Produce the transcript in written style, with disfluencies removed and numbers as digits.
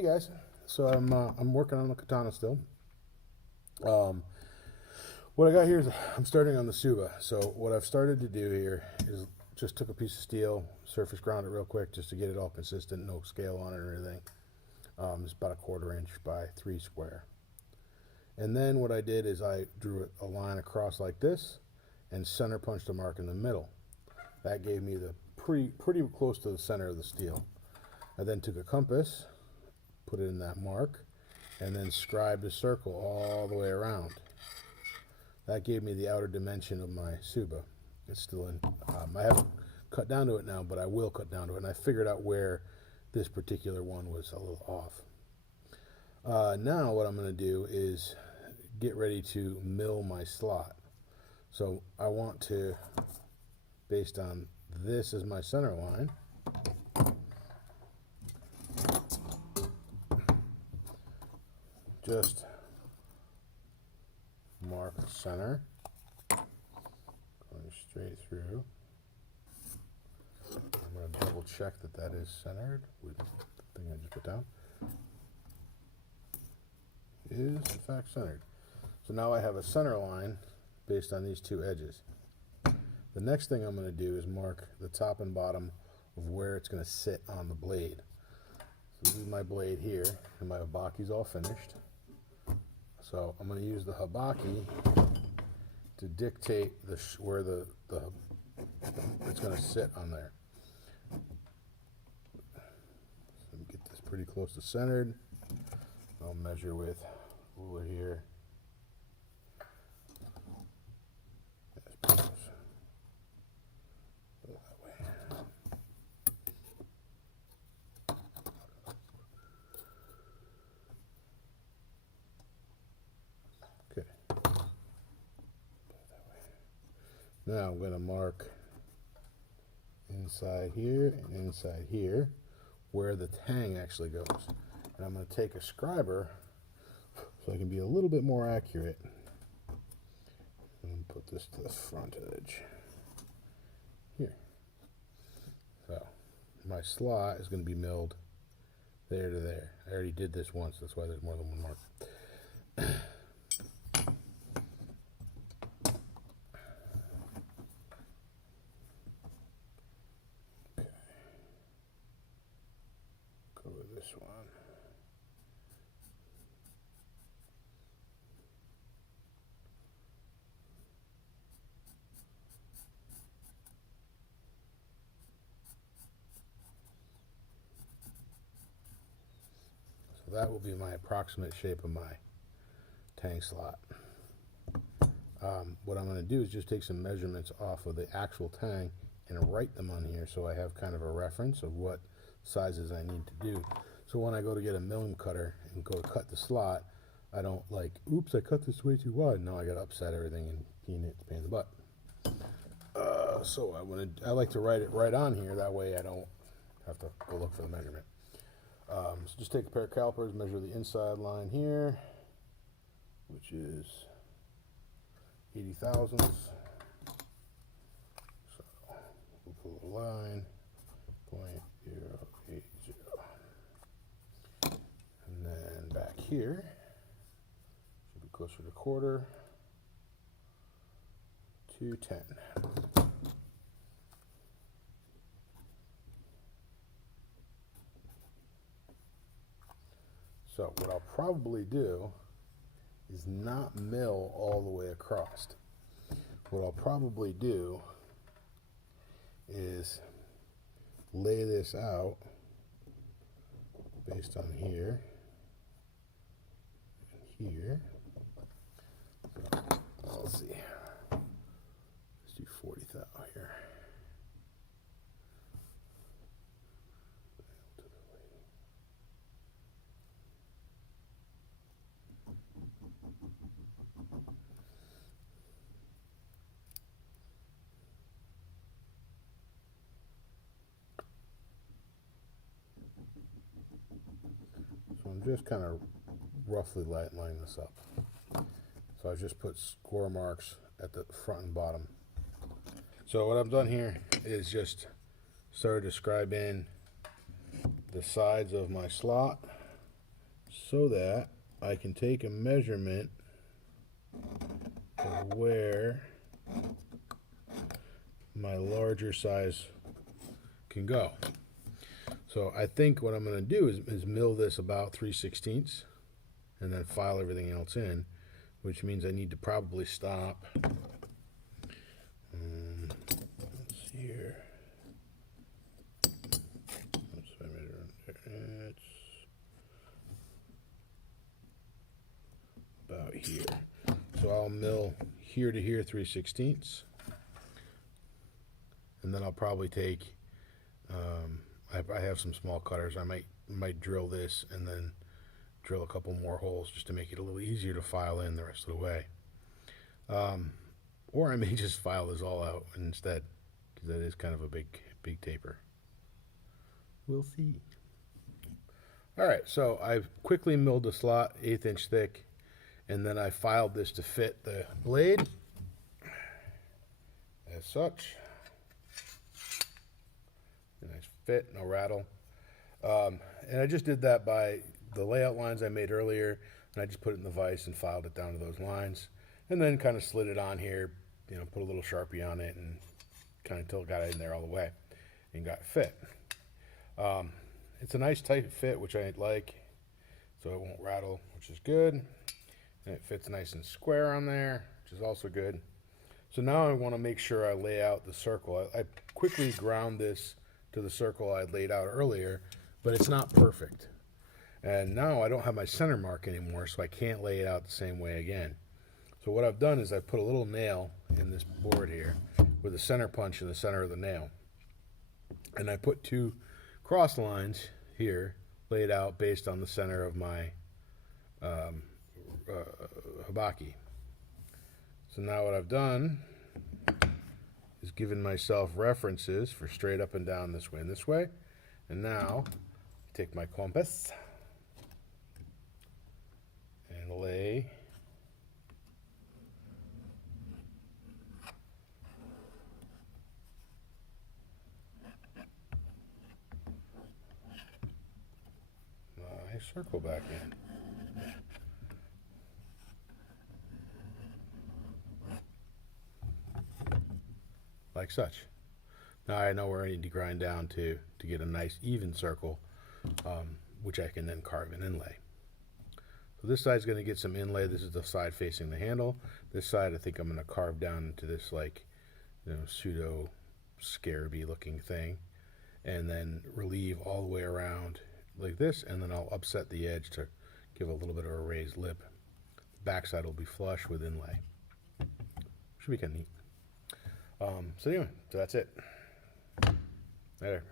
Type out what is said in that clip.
Hey guys, so I'm working on the Katana still. What I got here is I'm starting on the Suba. So what I've started to do here is just took a piece of steel, surface ground it real quick just to get it all consistent, no scale on it or anything. It's about a 1/4 inch by 3 square. And then what I did is I drew a line across like this and center punched a mark in the middle. That gave me the pretty close to the center of the steel. I then took a compass, put it in that mark, and then scribed a circle all the way around. That gave me the outer dimension of my Suba. It's still in, I haven't cut down to it now, but I will cut down to it, and I figured out where this particular one was a little off. Now what I'm going to do is get ready to mill my slot. So I want to, based on this as my center line, just mark center, going straight through. I'm going to double check that that is centered with the thing I just put down. It is in fact centered. So now I have a center line based on these two edges. The next thing I'm going to do is mark the top and bottom of where it's going to sit on the blade. So this is my blade here, and my habaki's all finished. So I'm going to use the habaki to dictate where it's going to sit on there. So get this pretty close to centered. I'll measure with ruler here. Okay. Now I'm going to mark inside here and inside here where the tang actually goes. And I'm going to take a scriber so I can be a little bit more accurate and put this to the front edge here. So my slot is going to be milled there to there. I already did this once, that's why there's more than one mark. Okay. Go with this one. That will be my approximate shape of my tang slot. What I'm going to do is just take some measurements off of the actual tang and write them on here so I have kind of a reference of what sizes I need to do. So when I go to get a milling cutter and go to cut the slot, I don't like, oops, I cut this way too wide. No, I got to upset everything and pain in the butt. So I like to write it right on here. That way I don't have to go look for the measurement. So just take a pair of calipers, measure the inside line here, which is 80 thousandths. So we'll pull the line, 0.080. And then back here, should be closer to 1/4, 210. So what I'll probably do is not mill all the way across. What I'll probably do is lay this out based on here and here. So let's see. Let's do 40 thou here. So I'm just kind of roughly lining this up. So I just put score marks at the front and bottom. So what I've done here is just started to scribe in the sides of my slot so that I can take a measurement of where my larger size can go. So I think what I'm going to do is mill this about 3/16 and then file everything else in, which means I need to probably stop. Let's see here. It's about here. So I'll mill here to here 3/16, and then I'll probably take. I have some small cutters. I might drill this and then drill a couple more holes just to make it a little easier to file in the rest of the way. Or I may just file this all out instead, because that is kind of a big taper. We'll see. All right, so I've quickly milled the slot 1/8 inch thick, and then I filed this to fit the blade as such. A nice fit, no rattle. And I just did that by the layout lines I made earlier, and I just put it in the vise and filed it down to those lines, and then kind of slid it on here, put a little Sharpie on it, and kind of until it got in there all the way and got fit. It's a nice tight fit, which I like, so it won't rattle, which is good, and it fits nice and square on there, which is also good. So now I want to make sure I lay out the circle. I quickly ground this to the circle I laid out earlier, but it's not perfect. And now I don't have my center mark anymore, so I can't lay it out the same way again. So what I've done is I've put a little nail in this board here with a center punch in the center of the nail. And I put 2 cross lines here laid out based on the center of my hibaki. So now what I've done is given myself references for straight up and down this way and this way. And now I take my compass and lay my circle back in. Like such. Now I know where I need to grind down to get a nice even circle, which I can then carve an inlay. So this side's going to get some inlay. This is the side facing the handle. This side I think I'm going to carve down into this pseudo scarabee looking thing, and then relieve all the way around like this, and then I'll upset the edge to give a little bit of a raised lip. The backside will be flush with inlay. Should be kind of neat. So anyway, so that's it. There.